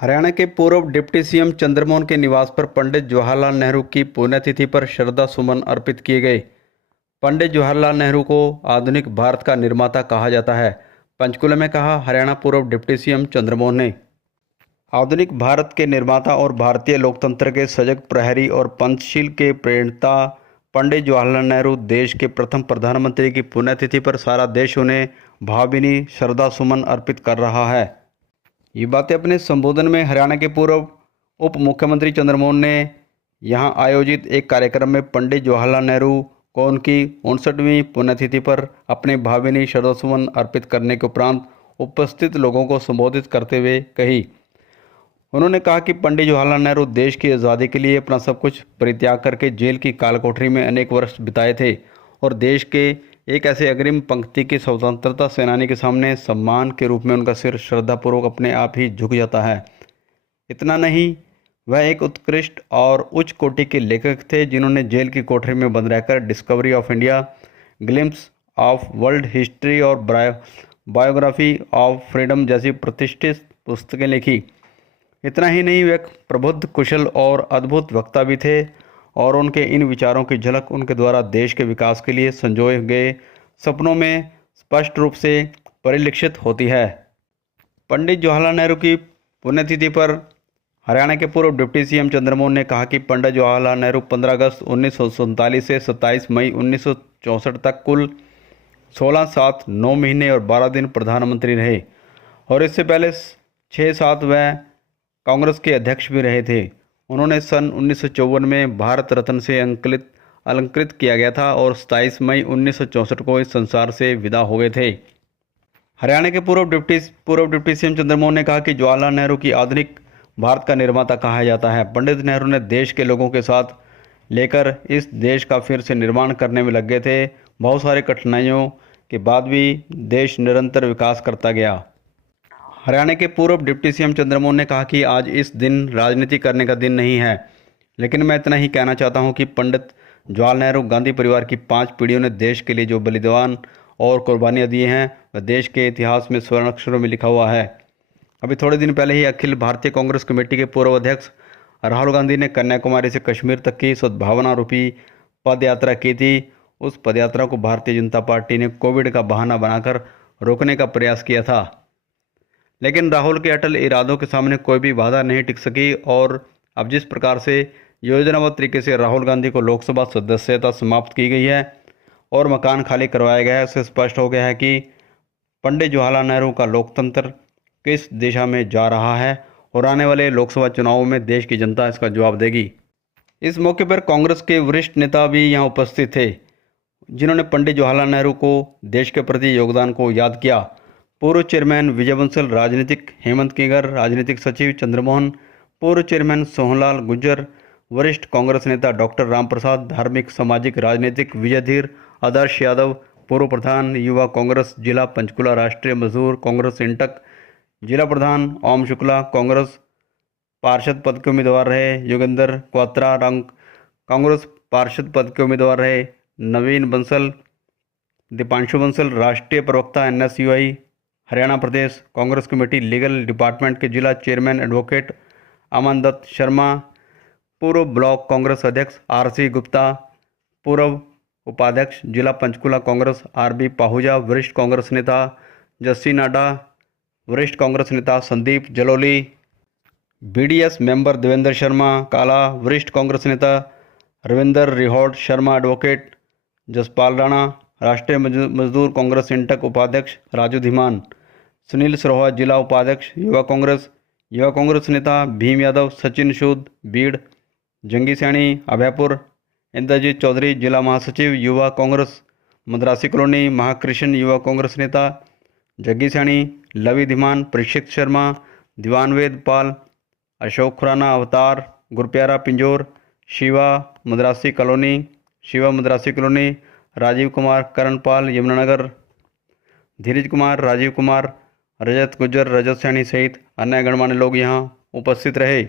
हरियाणा के पूर्व deputy CM Chandramohan के निवास पर पंडित जवाहरलाल नेहरू की पुण्यतिथि पर श्रद्धा सुमन अर्पित किए गए। पंडित जवाहरलाल नेहरू को आधुनिक भारत का निर्माता कहा जाता है, पंचकुला में कहा हरियाणा पूर्व डिप्टी सीएम चंद्रमोहन ने। आधुनिक भारत के निर्माता और भारतीय लोकतंत्र के सजग प्रहरी और पंचशील के प्रणेता पंडित जवाहरलाल नेहरू देश के प्रथम प्रधानमंत्री की पुण्यतिथि पर सारा देश उन्हें भावभीनी श्रद्धा सुमन अर्पित कर रहा है। ये बातें अपने संबोधन में हरियाणा के पूर्व उप मुख्यमंत्री चंद्रमोहन ने यहां आयोजित एक कार्यक्रम में पंडित जवाहरलाल नेहरू को उनकी 59वीं पुण्यतिथि पर अपने भावभीनी श्रद्धासुमन अर्पित करने के उपरांत उपस्थित लोगों को संबोधित करते हुए कही। उन्होंने कहा कि पंडित जवाहरलाल नेहरू देश की आज़ादी के लिए अपना सब कुछ परित्याग करके जेल की काल कोठरी में अनेक वर्ष बिताए थे और देश के एक ऐसे अग्रिम पंक्ति के स्वतंत्रता सेनानी के सामने सम्मान के रूप में उनका सिर श्रद्धापूर्वक अपने आप ही झुक जाता है। इतना नहीं, वह एक उत्कृष्ट और उच्च कोटि के लेखक थे जिन्होंने जेल की कोठरी में बंद रहकर discovery of India, glimpse of world history और बायोग्राफी ऑफ फ्रीडम जैसी प्रतिष्ठित पुस्तकें लिखी। इतना ही नहीं, वे एक प्रबुद्ध, कुशल और अद्भुत वक्ता भी थे और उनके इन विचारों की झलक उनके द्वारा देश के विकास के लिए संजोए गए सपनों में स्पष्ट रूप से परिलक्षित होती है। पंडित जवाहरलाल नेहरू की पुण्यतिथि पर हरियाणा के पूर्व डिप्टी सीएम चंद्रमोहन ने कहा कि पंडित जवाहरलाल नेहरू 15 अगस्त 1947 से 27 मई 1964 तक कुल 16 साल 9 महीने और 12 दिन प्रधानमंत्री रहे और इससे पहले 6-7 वह कांग्रेस के अध्यक्ष भी रहे थे। उन्होंने सन 1954 में भारत रत्न से अलंकृत किया गया था और 27 मई 1964 को इस संसार से विदा हो गए थे। हरियाणा के पूर्व डिप्टी सीएम चंद्रमोहन ने कहा कि जवाहरलाल नेहरू की आधुनिक भारत का निर्माता कहा जाता है। पंडित नेहरू ने देश के लोगों के साथ लेकर इस देश का फिर से निर्माण करने में लग गए थे। बहुत सारी कठिनाइयों के बाद भी देश निरंतर विकास करता गया। हरियाणा के पूर्व डिप्टी सीएम चंद्रमोहन ने कहा कि आज इस दिन राजनीति करने का दिन नहीं है, लेकिन मैं इतना ही कहना चाहता हूं कि पंडित जवाहरलाल नेहरू गांधी परिवार की 5 पीढ़ियों ने देश के लिए जो बलिदान और कुर्बानियां दी हैं वह देश के इतिहास में स्वर्ण अक्षरों में लिखा हुआ है। अभी थोड़े दिन पहले ही अखिल भारतीय कांग्रेस कमेटी के पूर्व अध्यक्ष राहुल गांधी ने कन्याकुमारी से कश्मीर तक की सद्भावना रूपी पद यात्रा की थी। उस पदयात्रा को भारतीय जनता पार्टी ने कोविड का बहाना बनाकर रोकने का प्रयास किया था, लेकिन राहुल के अटल इरादों के सामने कोई भी बाधा नहीं टिक सकी और अब जिस प्रकार से योजनाबद्ध तरीके से राहुल गांधी को लोकसभा सदस्यता समाप्त की गई है और मकान खाली करवाया गया है, उससे स्पष्ट हो गया है कि पंडित जवाहरलाल नेहरू का लोकतंत्र किस दिशा में जा रहा है और आने वाले लोकसभा चुनावों में देश की जनता इसका जवाब देगी। इस मौके पर कांग्रेस के वरिष्ठ नेता भी यहाँ उपस्थित थे, जिन्होंने पंडित जवाहरलाल नेहरू को देश के प्रति योगदान को याद किया। पूर्व चेयरमैन विजय बंसल, राजनीतिक हेमंत केगर, राजनीतिक सचिव चंद्रमोहन, पूर्व चेयरमैन सोहनलाल गुर्जर, वरिष्ठ कांग्रेस नेता डॉक्टर रामप्रसाद, धार्मिक सामाजिक राजनीतिक विजय धीर, आदर्श यादव, पूर्व प्रधान युवा कांग्रेस जिला पंचकुला, राष्ट्रीय मजदूर कांग्रेस इंटक जिला प्रधान ओम शुक्ला, कांग्रेस पार्षद पद के उम्मीदवार रहे योगेंद्र क्वात्रा, कांग्रेस पार्षद पद के उम्मीदवार रहे नवीन बंसल, दीपांशु बंसल, राष्ट्रीय प्रवक्ता NSUI हरियाणा प्रदेश कांग्रेस कमेटी लीगल डिपार्टमेंट के जिला चेयरमैन एडवोकेट अमन दत्त शर्मा, पूर्व ब्लॉक कांग्रेस अध्यक्ष RC गुप्ता, पूर्व उपाध्यक्ष जिला पंचकुला कांग्रेस RB पाहुजा, वरिष्ठ कांग्रेस नेता जस्सी नाडा, वरिष्ठ कांग्रेस नेता संदीप जलोली, BDS मेंबर देवेंद्र शर्मा काला, वरिष्ठ कांग्रेस नेता रविंदर रिहौड शर्मा, एडवोकेट जसपाल राणा, राष्ट्रीय मजदूर कांग्रेस इंटक उपाध्यक्ष राजू धीमान, सुनील सरोहा जिला उपाध्यक्ष युवा कांग्रेस नेता भीम यादव, सचिन सूद बीड़, जंगी सैनी अभयपुर, इंद्रजीत चौधरी जिला महासचिव युवा कांग्रेस मद्रासी कॉलोनी, महाकृष्ण युवा कांग्रेस नेता जग्गी सैनी, लवी धीमान, परीक्षित शर्मा, दीवान वेद पाल, अशोक खुराना अवतार, गुरप्यारा पिंजोर, शिवा मद्रासी कॉलोनी, राजीव कुमार करणपाल यमुनानगर, धीरज कुमार, राजीव कुमार, रजत गुज्जर, रजत सैनी सहित अन्य गणमान्य लोग यहाँ उपस्थित रहे।